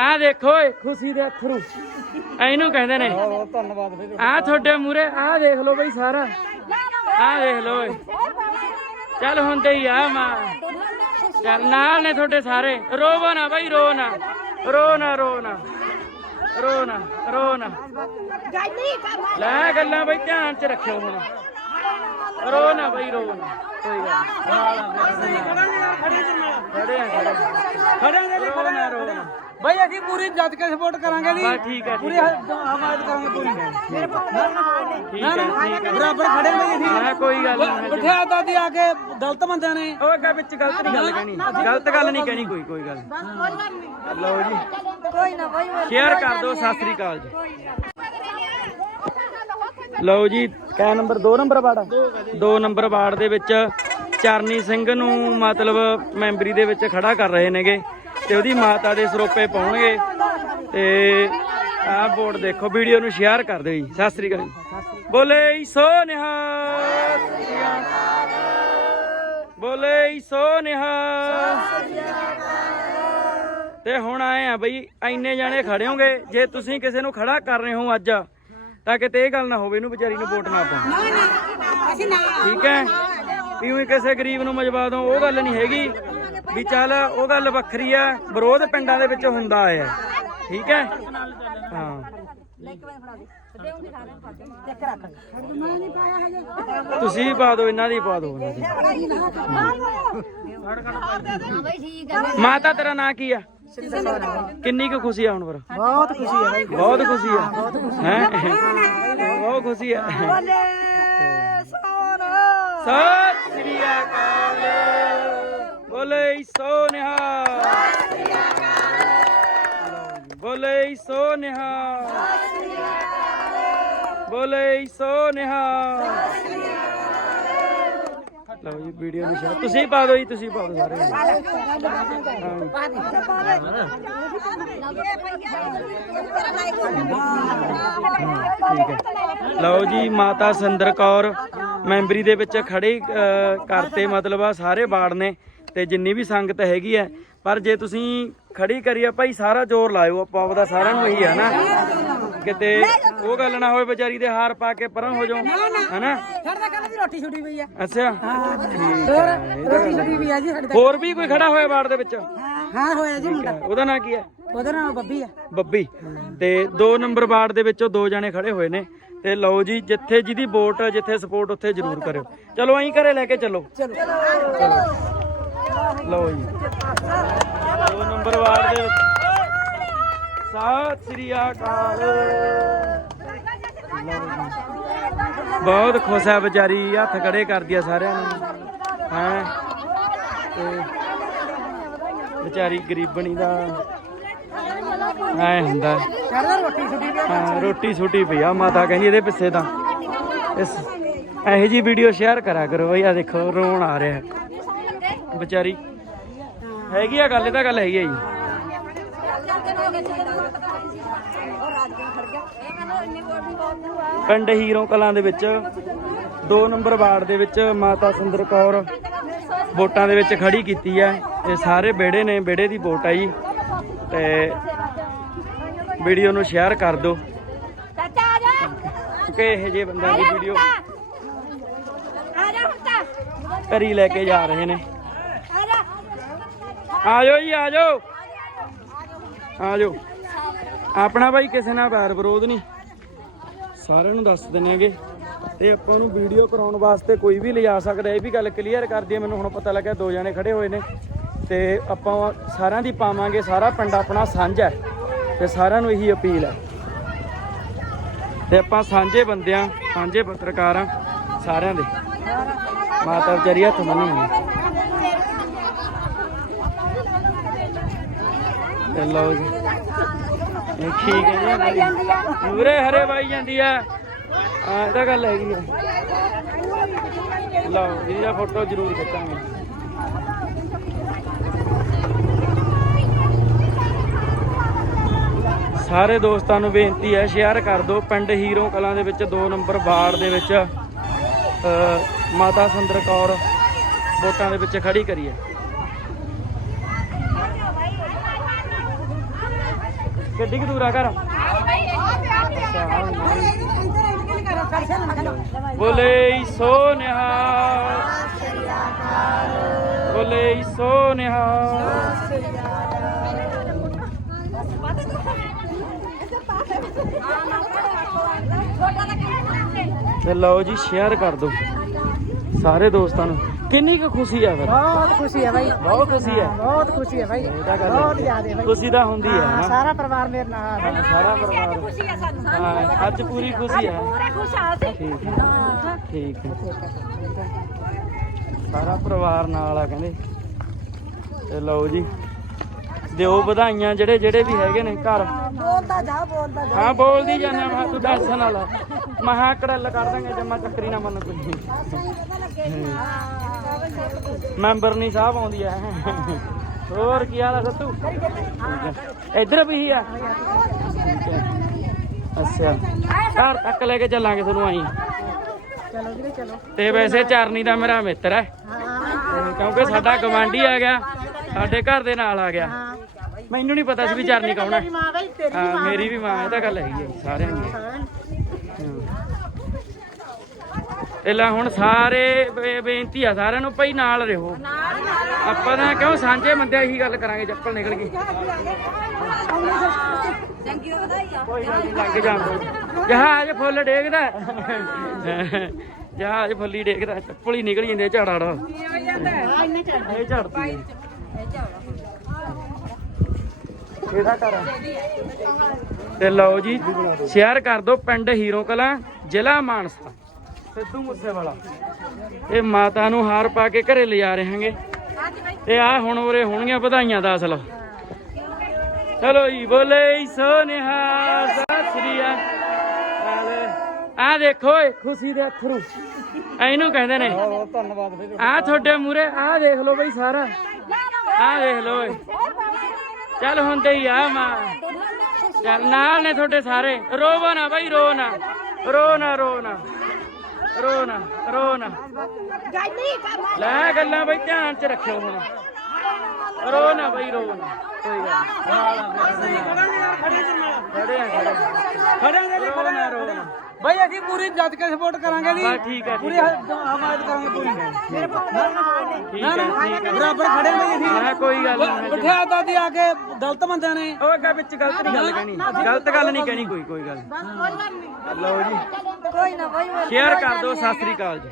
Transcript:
ਆ ਦੇਖੋ ਏ ਖੁਸ਼ੀ ਦੇ ਅਥਰੂ। ਇਹਨੂੰ ਕਹਿੰਦੇ ਨੇ। ਬਹੁਤ ਧੰਨਵਾਦ ਵੀਰੇ ਆ ਤੁਹਾਡੇ ਮੂਰੇ ਆ ਦੇਖ ਲਓ ਬਈ ਸਾਰਾ। ਆ ਦੇਖ ਲਓ ਏ। ਚੱਲ ਹੁੰਦੇ ਹੀ ਆ ਮਾਂ। ਚੱਲ ਨਾਲ ਨੇ ਤੁਹਾਡੇ ਸਾਰੇ। ਰੋਵੋ ਨਾ ਬਈ ਰੋ ਨਾ। ਰੋ ਨਾ ਰੋ ਨਾ। ਰੋ ਨਾ ਰੋ ਨਾ। ਲੈ ਗੱਲਾਂ ਬਈ ਧਿਆਨ ਚ ਰੱਖਿਓ ਹੁਣ। ਰੋ ਨਾ ਬਈ ਰੋ ਨਾ। ਕੋਈ ਗੱਲ ਨੀ। ਖੜੇ ਖੜੇ ਨਾ। ਬਈ ਅਸੀਂ ਪੂਰੀ ਜੱਜ ਕੇ ਸਪੋਰਟ ਕਰਾਂਗੇ ਜੀ। ਬਸ ਠੀਕ ਹੈ ਪੂਰੀ ਹਮਾਇਤ ਕਰਾਂਗੇ ਪੂਰੀ। ਠੀਕ ਹੈ ਬਰਾਬਰ ਖੜੇ ਨੇ ਜੀ। ਮੈਂ ਕੋਈ ਗੱਲ ਨਹੀਂ ਬਿਠਿਆ ਦਾਦੀ ਆ ਕੇ ਗਲਤ ਬੰਦਿਆਂ ਨੇ। ਉਹ ਅੱਗੇ ਵਿੱਚ ਗਲਤ ਨਹੀਂ ਗੱਲ ਕਹਿਣੀ। ਗਲਤ ਗੱਲ ਨਹੀਂ ਕਹਿਣੀ ਕੋਈ ਕੋਈ ਗੱਲ। ਲਓ ਜੀ। ਕੋਈ ਨਾ ਬਈ ਸ਼ੇਅਰ ਕਰ ਦਿਓ ਸਤਿ ਸ੍ਰੀ ਅਕਾਲ ਜੀ। ਲਓ ਜੀ ਕੈ number 2 number ward 2 number ward ਦੇ ਵਿੱਚ ਚਰਨੀ ਸਿੰਘ ਨੂੰ ਮਤਲਬ ਮੈਂਬਰੀ ਦੇ ਵਿੱਚ ਖੜਾ ਕਰ ਰਹੇ ਨੇਗੇ। ਤੇ ਉਹਦੀ ਮਾਤਾ ਦੇ ਸਰੋਪੇ ਪਾਉਣਗੇ। ਤੇ ਆਹ ਬੋਰਡ ਦੇਖੋ ਵੀਡੀਓ ਨੂੰ ਸ਼ੇਅਰ ਕਰ ਦਿਓ ਜੀ। ਸਤਿ ਸ੍ਰੀ ਅਕਾਲ ਜੀ। ਬੋਲੇ ਸੋ ਨਿਹਾਲ। ਬੋਲੇ ਸੋ ਨਿਹਾਲ। ਤੇ ਹੁਣ ਆਏ ਆ ਬਈ ਐਨੇ ਜਾਣੇ ਖੜੇ ਹੋਗੇ ਜੇ ਤੁਸੀਂ ਕਿਸੇ ਨੂੰ ਖੜਾ ਕਰ ਰਹੇ ਹੋ ਅੱਜ ਤਾਂ ਕਿਤੇ ਇਹ ਗੱਲ ਨਾ ਹੋਵੇ ਇਹਨੂੰ ਵਿਚਾਰੀ ਨੂੰ ਵੋਟ ਨਾ ਪਾਓ ਠੀਕ ਹੈ? ਵੀ ਕਿਸੇ ਗਰੀਬ ਨੂੰ ਮਜਵਾ ਦੋ ਉਹ ਗੱਲ ਨਹੀਂ ਹੈਗੀ। ਵੀ ਚੱਲ ਉਹ ਗੱਲ ਵੱਖਰੀ ਆ ਵਿਰੋਧ ਪਿੰਡਾਂ ਦੇ ਵਿੱਚ ਹੁੰਦਾ ਹੈ। ਠੀਕ ਹੈ? ਹਾਂ। ਤੁਸੀਂ ਪਾ ਦਿਓ ਇਹਨਾਂ ਦੀ ਪਾ ਦਿਓ। ਇਹਨਾਂ ਦੀ ਮਾਤਾ ਤੇਰਾ ਨਾਂ ਕੀ ਆ? ਕਿੰਨੀ ਕੁ ਖੁਸ਼ੀ ਆ ਹੁਣ ਪਰ ਬਹੁਤ ਖੁਸ਼ੀ ਬਾਈ। ਬਹੁਤ ਖੁਸ਼ੀ ਆ। ਹੈ ਬਹੁਤ ਖੁਸ਼ੀ ਆ। ਸਤਿ ਸ੍ਰੀ ਅਕਾਲ। ਬੋਲੇ ਸੋ ਨਿਹਾਲ ਬੋਲੇ ਸੋ ਨਿਹਾਲ ਬੋਲੇ ਸੋ ਨਿਹਾਲ ਲਓ ਜੀ, ਵੀਡੀਓ ਨੂੰ ਸ਼ੇਅਰ। ਤੁਸੀਂ ਪਾ ਦਿਓ ਜੀ, ਤੁਸੀਂ ਪਾ ਦਿਓ ਸਾਰੇ। ਠੀਕ ਹੈ। ਲਓ ਜੀ, ਮਾਤਾ ਸੰਦਰ ਕੌਰ ਮੈਂਬਰੀ ਦੇ ਵਿੱਚ ਖੜੇ ਕਰਤੇ ਮਤਲਬ ਆ ਸਾਰੇ ਬਾੜ ਨੇ। ਤੇ ਜਿੰਨੀ ਵੀ ਸੰਗਤ ਹੈਗੀ ਹੈ ਪਰ ਜੇ ਤੁਸੀਂ ਖੜੀ ਕਰੀ ਆ ਭਾਈ ਸਾਰਾ ਜ਼ੋਰ ਲਾਇਓ ਆਪਾਂ ਆਪਦਾ ਸਾਰਿਆਂ ਨੂੰ ਇਹੀ ਆ ਨਾ। ਕਿਤੇ ਉਹ ਗੱਲ ਨਾ ਹੋਵੇ ਵਿਚਾਰੀ ਦੇ ਹਾਰ ਪਾ ਕੇ ਪਰਾਂ ਹੋ ਜਾਓ ਹਨਾ? ਸਾਡਾ ਕਹਿੰਦਾ ਵੀ ਰੋਟੀ ਛੁੱਟੀ ਪਈ ਆ। ਅੱਛਾ। ਠੀਕ ਹੈ ਰੋਟੀ ਛੁੱਟੀ ਪਈ ਆ ਜੀ ਸਾਡੇ ਹੋਰ ਵੀ ਕੋਈ ਖੜਾ ਹੋਇਆ ਬਾੜ ਦੇ ਵਿੱਚ? ਹਾਂ ਹੋਇਆ ਜੀ ਮੁੰਡਾ। ਉਹਦਾ ਨਾਂ ਕੀ ਹੈ? ਉਹਦਾ ਨਾਮ ਬੱਬੀ ਆ। ਬੱਬੀ। ਤੇ 2 ਨੰਬਰ ਵਾਰਡ ਦੇ ਵਿੱਚੋਂ ਦੋ ਜਣੇ ਖੜੇ ਹੋਏ ਨੇ। ਤੇ ਲਓ ਜੀ ਜਿੱਥੇ ਜਿਹਦੀ ਵੋਟ ਜਿੱਥੇ ਸਪੋਰਟ ਉੱਥੇ ਜ਼ਰੂਰ ਕਰਿਓ। ਚਲੋ ਐਂ ਘਰੇ ਲੈ ਕੇ ਚੱਲੋ। ਲਓ ਜੀ। 2 ਨੰਬਰ ਵਾਰਡ ਦੇ ਸਤਿ ਸ੍ਰੀ ਅਕਾਲ। ਬਹੁਤ ਖੁਸ਼ ਹੈ ਵਿਚਾਰੀ, ਹੱਥ ਖੜੇ ਕਰਦੀ ਆ ਸਾਰਿਆਂ ਨੂੰ। ਹੈ? ਤੇ ਵਿਚਾਰੀ ਗਰੀਬਣੀ ਦਾ ਐ ਹੁੰਦਾ। ਰੋਟੀ ਛੁੱਟੀ ਪਈ ਹਾਂ, ਰੋਟੀ ਛੁੱਟੀ ਪਈ ਆ, ਮਾਤਾ ਕਹਿੰਦੀ ਇਹਦੇ ਪਿੱਛੇ ਤਾਂ। ਇਸ ਇਹੋ ਜੀ ਵੀਡੀਓ ਸ਼ੇਅਰ ਕਰਾ ਕਰੋ ਬਈ ਆ ਦੇਖੋ, ਰੋਣ ਆ ਰਿਹਾ। ਵਿਚਾਰੀ ਹੈਗੀ ਆ ਗੱਲ ਇਹ ਤਾਂ ਗੱਲ ਹੈਗੀ ਆ ਜੀ। ਪਿੰਡ ਹੀਰੋ ਕਲਾਂ ਦੇ ਵਿੱਚ 2 ਨੰਬਰ ਵਾਰਡ ਦੇ ਵਿੱਚ ਮਾਤਾ ਸੁੰਦਰ ਕੌਰ ਵੋਟਾਂ ਦੇ ਵਿੱਚ ਖੜੀ ਕੀਤੀ ਹੈ ਇਹ ਸਾਰੇ ਬੇੜੇ ਨੇ ਬੇੜੇ ਦੀ ਵੋਟ ਆ ਜੀ। ਤੇ ਵੀਡੀਓ ਨੂੰ ਸ਼ੇਅਰ ਕਰ ਦਿਓ। ਚਾਚਾ ਆ ਜਾ ਕਿਉਂਕਿ ਇਹ ਜੇ ਬੰਦਿਆਂ ਦੀ ਵੀਡੀਓ ਆ ਜਾ ਹੁਣ ਤਾਂ। ਘਰੀ ਲੈ ਕੇ ਜਾ ਰਹੇ ਨੇ। ਆ ਜਾਓ ਜੀ ਆ ਜਾਓ ਆ ਜਾਓ ਆਪਣਾ ਬਾਈ ਕਿਸੇ ਨਾਲ ਵੈਰ ਵਿਰੋਧ ਨਹੀਂ। ਸਾਰਿਆਂ ਨੂੰ ਦੱਸ ਦਿੰਦੇ ਹੈਗੇ। ਤੇ ਆਪਾਂ ਨੂੰ ਵੀਡੀਓ ਕਰਾਉਣ ਵਾਸਤੇ ਕੋਈ ਵੀ ਲਿਜਾ ਸਕਦਾ, ਇਹ ਵੀ ਗੱਲ ਕਲੀਅਰ ਕਰਦੀ ਹੈ ਮੈਨੂੰ ਹੁਣ ਪਤਾ ਲੱਗਿਆ ਦੋ ਜਣੇ ਖੜੇ ਹੋਏ ਨੇ। ਤੇ ਆਪਾਂ ਸਾਰਿਆਂ ਦੀ ਪਾਵਾਂਗੇ, ਸਾਰਾ ਪਿੰਡ ਆਪਣਾ ਸਾਂਝਾ ਹੈ। ਤੇ ਸਾਰਿਆਂ ਨੂੰ ਇਹੀ ਅਪੀਲ ਹੈ। ਤੇ ਆਪਾਂ ਸਾਂਝੇ ਬੰਦਿਆਂ, ਸਾਂਝੇ ਪੱਤਰਕਾਰਾਂ ਸਾਰਿਆਂ ਦੇ। ਮਾਤਾ ਵਿਚਾਰੀ ਹੱਥ ਬੰਨੀ ਹੋਈ ਤੇ ਲਓ ਜੀ। ਇਹ ਠੀਕ ਹੈ ਜੀ ਪੂਰੇ ਹਰੇ ਵਾਈ ਜਾਂਦੀ ਆ। ਆ, ਇਹ ਗੱਲ ਹੈਗੀ ਆ। ਲਓ, ਇਹਦਾ ਫੋਟੋ ਜ਼ਰੂਰ ਖਿੱਚਾਂਗੇ। ਸਾਰੇ ਦੋਸਤਾਂ ਨੂੰ ਬੇਨਤੀ ਹੈ ਸ਼ੇਅਰ ਕਰ ਦਿਓ। ਪਿੰਡ ਹੀਰੋ ਕਲਾਂ ਦੇ ਵਿੱਚ 2 ਨੰਬਰ ਵਾਰਡ ਦੇ ਵਿੱਚ ਮਾਤਾ ਸੁੰਦਰ ਕੌਰ ਵੋਟਾਂ ਦੇ ਵਿੱਚ ਖੜੀ ਕਰੀਏ ਗੱਡੀ ਕੁ ਦੂਰ ਆ ਘਰ। ਬੋਲੇ ਸੋ ਨਿਹਾਲ। ਬੋਲੇ ਸੋ ਨਿਹਾਲ। ਤੇ ਲਓ ਜੀ ਸ਼ੇਅਰ ਕਰ ਦਿਓ। ਸਾਰੇ ਦੋਸਤਾਂ ਨੂੰ। ਕਿੰਨੀ ਕੁ ਖੁਸ਼ੀ ਆ ਫਿਰ? ਬਹੁਤ ਖੁਸ਼ੀ ਹੈ ਬਾਈ। ਬਹੁਤ ਖੁਸ਼ੀ ਹੈ ਬਹੁਤ ਖੁਸ਼ੀ ਹੈ ਬਾਈ। ਤਾਂ ਗੱਲ ਬਹੁਤ ਹੈ। ਜ਼ਿਆਦਾ ਬਾਈ। ਖੁਸ਼ੀ ਤਾਂ ਹੁੰਦੀ ਹੈ ਹਾਂ, ਨਾ ਸਾਰਾ ਪਰਿਵਾਰ ਮੇਰੇ ਨਾਲ ਹੈ। ਸਾਰਾ ਪਰਿਵਾਰ। ਖੁਸ਼ੀ ਆ ਸਾਨੂੰ ਹਾਂ ਅੱਜ ਪੂਰੀ ਖੁਸ਼ੀ ਹੈ ਪੂਰੇ ਖੁਸ਼ਹਾਲ ਸੀ ਠੀਕ ਹੈ। ਠੀਕ ਹੈ। ਸਾਰਾ ਪਰਿਵਾਰ ਨਾਲ ਆ ਕਹਿੰਦੇ। ਤੇ ਲਓ ਜੀ। ਦਿਓ ਵਧਾਈਆਂ ਜਿਹੜੇ ਜਿਹੜੇ ਵੀ ਹੈਗੇ ਨੇ ਘਰ। ਬੋਲਦਾ ਜਾ ਬੋਲਦਾ ਜਾ। ਹਾਂ ਬੋਲਦੀ ਜਾਂਦਾ ਮੈਂ ਤੂੰ ਟੈਨਸ਼ਨ ਨਾ ਲੈ ਮਹਾ ਕੜਲ ਕਰ ਦਾਂਗੇ ਜਮਾ ਚੱਕਰੀ ਨਾ ਮੰਨ ਕੋਈ। ਮੈਂਬਰ ਨਹੀਂ ਸਾਹਿਬ ਆਉਂਦੀ ਐ। ਹੋਰ ਕੀ ਹਾਲ ਆ ਸੱਤੂ? ਇੱਧਰ ਵੀ ਹੀ ਆ। ਅੱਛਾ। ਘਰ ਤੱਕ ਲੈ ਕੇ ਚੱਲਾਂਗੇ ਤੁਹਾਨੂੰ ਆਈ ਚਲੋ ਵੀਰੇ ਚਲੋ। ਤੇ ਵੈਸੇ ਚਰਨੀ ਦਾ ਮੇਰਾ ਮਿੱਤਰ ਹੈ ਕਿਉਂਕਿ ਸਾਡਾ ਗਵਾਂਢੀ ਆ ਗਿਆ ਸਾਡੇ ਘਰ ਦੇ ਨਾਲ ਆ ਗਿਆ। ਮੈਨੂੰ ਨਹੀਂ ਪਤਾ ਸੀ ਵੀ ਚਰਨੀ ਕੌਣ ਹੈ ਮਾਂ ਮੇਰੀ ਵੀ ਮਾਂ ਇਹ ਤਾਂ ਗੱਲ ਹੈਗੀ ਹੈ ਸਾਰਿਆਂ ਦੀ। ਇਹ ਲੈ ਹੁਣ ਸਾਰੇ ਬੇ- ਬੇਨਤੀ ਆ ਸਾਰਿਆਂ ਨੂੰ ਭਾਈ ਨਾਲ ਰਹੋ। ਆਪਾਂ ਤਾਂ ਕਿਉਂ ਸਾਂਝੇ ਬੰਦਿਆਂ ਹੀ ਗੱਲ ਕਰਾਂਗੇ, ਚੱਪਲ ਨਿਕਲ ਗਈ। ਚੰਗੀ ਵਧਾਈ ਆ ਕੋਈ ਗੱਲ ਜਹਾਜ਼ ਫੁੱਲ ਡੇਗਦਾ। ਜਹਾਜ਼ ਫੁੱਲੀ ਡੇਗਦਾ, ਚੱਪਲ ਹੀ ਨਿਕਲ ਜਾਂਦੇ ਝਾੜਾੜ ਇਹ ਝੜਦੀ ਇਹਦਾ ਘਰ ਆ। ਤੇ ਲਓ ਜੀ, ਸ਼ੇਅਰ ਕਰ ਦਿਓ ਪਿੰਡ ਹੀਰੋ ਕਲਾਂ, ਜ਼ਿਲ੍ਹਾ ਮਾਨਸਾ। ਸਿੱਧੂ ਮੂਸੇਵਾਲਾ। ਇਹ ਮਾਤਾ ਨੂੰ ਹਾਰ ਪਾ ਕੇ ਘਰੇ ਲਿਜਾ ਰਹੇ ਹਾਂਗੇ ਤੇ ਆ ਹੁਣ ਉਰੇ ਹੋਣਗੀਆਂ ਵਧਾਈਆਂ ਦਾ ਅਸਲ। ਚਲੋ ਜੀ ਬੋਲੇ ਸੋਨਿਹਾ ਅਕਾਲ। ਆ ਦੇਖੋ ਏ ਖੁਸ਼ੀ ਦੇ ਅੱਥਰੂ। ਇਹਨੂੰ ਕਹਿੰਦੇ ਨੇ। ਧੰਨਵਾਦ ਵੀਰੇ ਆ ਤੁਹਾਡੇ ਮੂਰੇ ਆ ਦੇਖ ਲਓ ਬਈ ਸਾਰਾ। ਆ ਦੇਖ ਲਓ ਚੱਲ ਹੁੰਦੇ ਹੀ ਆ ਮਾਂ। ਚੱਲ ਨਾਲ ਨੇ ਤੁਹਾਡੇ ਸਾਰੇ। ਰੋਵੋ ਨਾ ਬਈ ਰੋ ਨਾ। ਰੋ ਨਾ ਰੋ ਨਾ। ਰੋ ਨਾ ਲੈ ਗੱਲਾਂ ਬਈ ਧਿਆਨ ਚ ਰੱਖਿਓ ਹੁਣ। ਰੋ ਨਾ ਬਈ ਰੋ ਨਾ। ਕੋਈ ਗੱਲ ਨੀ। ਖੜੇ ਆ ਖੜੇ ਖੜਾਂਗੇ ਜੀ ਰੋ ਨਾ ਰੋ ਨਾ। ਬਾਈ ਅਸੀਂ ਪੂਰੀ ਜੱਜ ਕੇ ਸਪੋਰਟ ਕਰਾਂਗੇ ਜੀ। ਬਸ ਠੀਕ ਹੈ ਠੀਕ ਪੂਰੀ ਹੈ ਹਮਾਇਤ ਕਰਾਂਗੇ ਪੂਰੀ। ਠੀਕ ਹੈ ਠੀਕ ਹੈ ਬਰਾਬਰ ਖੜੇ ਨੇ ਜੀ ਮੈਂ ਕੋਈ ਗੱਲ ਨਹੀਂ ਬਿਠਿਆ ਦਾਦੀ ਆ ਕੇ ਗਲਤ ਬੰਦਿਆਂ ਨੇ। ਉਹ ਅੱਗਾ ਵਿੱਚ ਗਲਤ ਨਹੀਂ ਗੱਲ ਕਹਿਣੀ। ਗਲਤ ਗੱਲ ਨਹੀਂ ਕਹਿਣੀ ਕੋਈ ਕੋਈ ਗੱਲ। ਲਓ ਜੀ। ਕੋਈ ਨਾ ਬਾਈ ਸ਼ੇਅਰ ਕਰ ਦਿਓ ਸਤਿ ਸ੍ਰੀ ਅਕਾਲ ਜੀ।